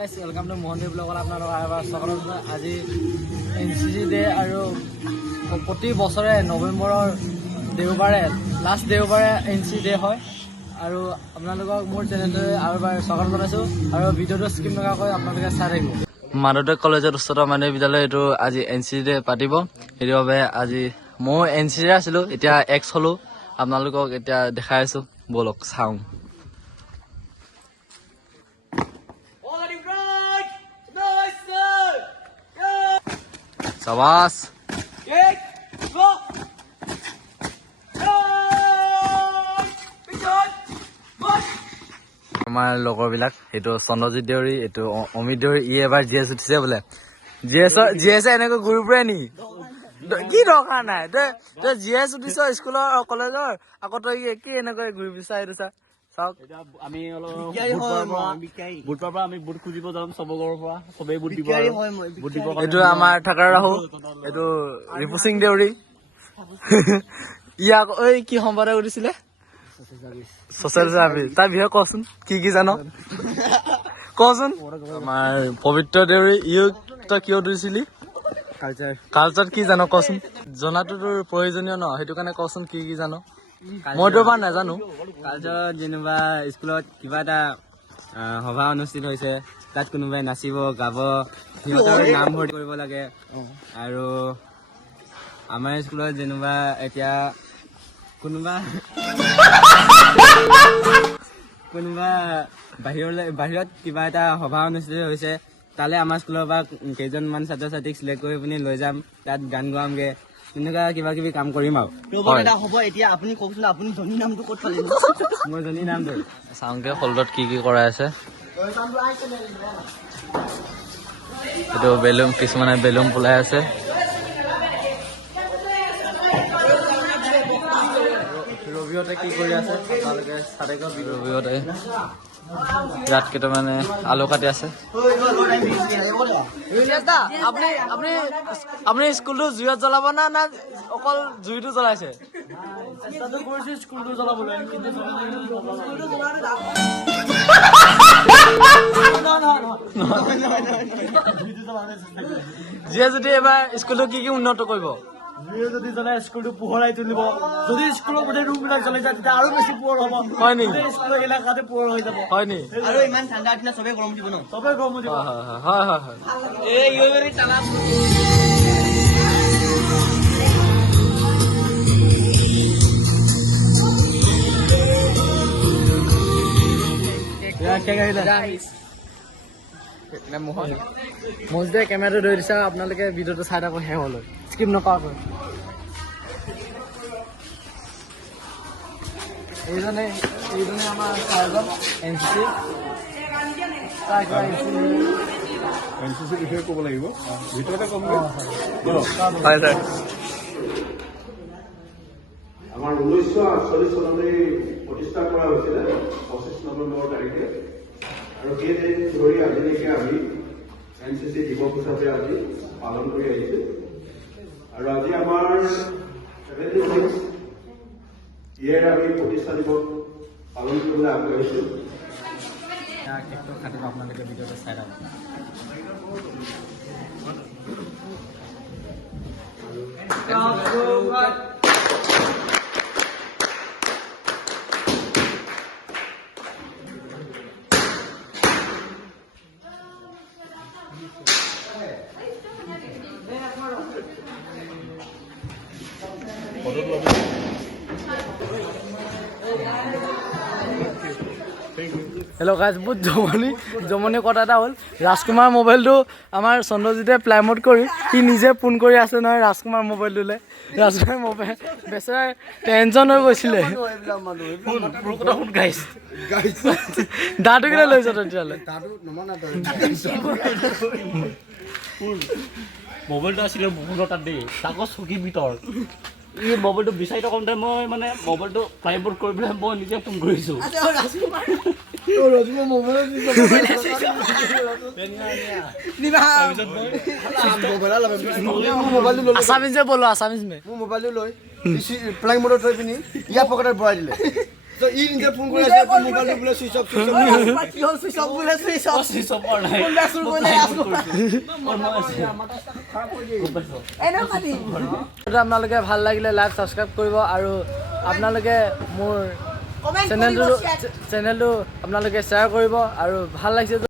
Welcome to मोहनदेव blog আজি NCC day আৰু প্ৰতি বছৰে নৱেম্বৰৰ দেওবাৰে লাষ্ট দেওবাৰে NCC ডে হয় আৰু আপোনালোকক মোৰ চেনেলটো আৰু এবাৰ স্বাগতম জনাইছোঁ আৰু ভিডিঅ'টো স্কিপ নকৰাকৈ আপোনালোকে চাই থাকিব। মাধৱদেৱ কলেজত উচ্চতৰ মাধ্যমিক বিদ্যালয় এইটো আজি NCC ডে পাতিব। সেইবাবে আজি মই NCC আছিলোঁ, এতিয়া এক্স হ'লোঁ। আপোনালোকক এতিয়া দেখাই আছোঁ, ব'লক চাওঁ। Sawas. আমাৰ লগৰবিলাক এইটো চন্দ্ৰজিৎ দেউৰী, এইটো অমিত দেউৰী, ই এবাৰ GS উঠিছে বোলে। GS এনেকৈ ঘূৰি ফুৰে নি? কি দৰকাৰ নাই, তই GS উঠিছ স্কুলৰ কলেজৰ, আকৌ তই কি এনেকৈ ঘূৰি ফুৰিছা এইটো চা। আমি বুধবাৰৰ পৰা আমি বুট খুজিব যাম চবৰৰ পৰা, চবেই বুট দিব। এইটো আমাৰ থাকাৰ ৰাহু, এইটো ৰিপু সিং দেউৰী। ইয়াক ঐ কি সম্পাদক উঠিছিলে? Social service. তাৰ বিষয়ে কচোন, কি জানো কচোন। আমাৰ পবিত্ৰ দেউৰী, তই কিয় উঠিছিলি? কালচাৰ কি জানো কচোন। জনাটো তোৰ প্ৰয়োজনীয় ন, সেইটো কাৰণে কচোন কি জানো। মইতো বা নাজানো। কালচাৰত যেনিবা স্কুলত কিবা এটা সভা অনুষ্ঠিত হৈছে, তাত কোনোবাই নাচিব গাব, সিহঁতৰ নাম ভৰ্তি কৰিব লাগে। আৰু আমাৰ স্কুলত যেনিবা এতিয়া কোনোবা বাহিৰত কিবা এটা সভা অনুষ্ঠিত হৈছে, তালৈ আমাৰ স্কুলৰ পৰা কেইজনমান ছাত্ৰ ছাত্ৰীক চিলেক্ট কৰি পিনি লৈ যাম, তাত গান গোৱামগে, তেনেকুৱা কিবা কিবি কাম কৰিম আৰু। হ'ব এতিয়া আপুনি কওকচোন, আপুনি জনী নামটো ক'ত পালে? মই জনী নামটো চাওঁগে হল্ডত কি কৰাই আছে। এইটো বেলুন, কিছুমানে বেলুন ফুলাই আছে। ৰবিহঁতে কি কৰি আছে আপোনালোকে চাই থাকক। ৰবিহঁতে ইয়াত কেইটামানে আলু কাটি আছে। আপুনি স্কুলটো জুইত জ্বলাব না অকল জুইটো জ্বলাইছে? স্কুলটো জ্বলাবলৈ যিয়ে যদি এবাৰ স্কুলটো কি উন্নত কৰিব, যদি জ্বলাই স্কুলটো পোহৰাই তুলিব, যদি স্কুলৰ গোটেই ৰুম বিলাক জ্বলাই যায় তেতিয়া আৰু বেছি পোহৰ হ'ব। হয় নি? স্কুলৰ এলেকাতে পোহৰ হৈ যাব। হয় নি? আৰু ইমান ঠাণ্ডা দিনা চবে গৰম দিব ন? চবে গৰম দিব। হয়। মজদে কেমেৰাটো ধৰি দিছা, আপোনালোকে ভিডিঅ'টো চাই থাকক শেষ হ'লৈ, স্কিপ নকৰাকৈ। এইজনে আমাৰ চাৰজন NCC বিষয়ে ক'ব লাগিব, ভিতৰতে ক'ম। হয় ছাৰ। আমাৰ 1948 চনতে প্ৰতিষ্ঠা কৰা হৈছিলে 25 নৱেম্বৰ তাৰিখে, আৰু সেই দিন ধৰি আজিলৈকে আমি NCC দিৱস হিচাপে আজি পালন কৰি আহিছোঁ। আৰু আজি আমাৰ 76 ইয়েৰ আমি প্ৰতিষ্ঠা দিৱস পালন কৰিবলৈ আগবাঢ়িছোঁ। কেকটো কাটিব, আপোনালোকে ভিডিঅ'টো চাই থাকক। হেল্ল' গাইজ, বহুত জমনি কথা এটা হ'ল। ৰাজকুমাৰ মোবাইলটো আমাৰ চন্দ্ৰজিতে প্লাইমুড কৰি সি নিজে ফোন কৰি আছে নহয় ৰাজকুমাৰ মোবাইলটোলৈ। ৰাজকুমাৰ মোবাইল বেচেৰা টেনশ্যন হৈ গৈছিলে। দাঁটো কেলে লৈছ তেতিয়াহ'লে? মোবাইলটো আছিলে মোৰ তাত দেই, তাকো চকীৰ ভিতৰত। এই মোবাইলটো বিচাৰি থাকোঁতে মই মানে মোবাইলটো প্লাইমুড কৰি পেলাই মই নিজে ফোন কৰিছোঁ। আছামিজ যে বলো, আছামিজ মে মোৰ মোবাইলটো লৈ প্লাইং মোডত থৈ পিনি ইয়াৰ পকেটত ভৰাই দিলে। ই নিজে ফোন কৰি আছে মোবাইলটো বোলে চুইচ অফ আপোনালোকে ভাল লাগিলে লাইক ছাবস্ক্ৰাইব কৰিব আৰু আপোনালোকে মোৰ চেনেলটো আপোনালোকে শ্বেয়াৰ কৰিব আৰু ভাল লাগিছে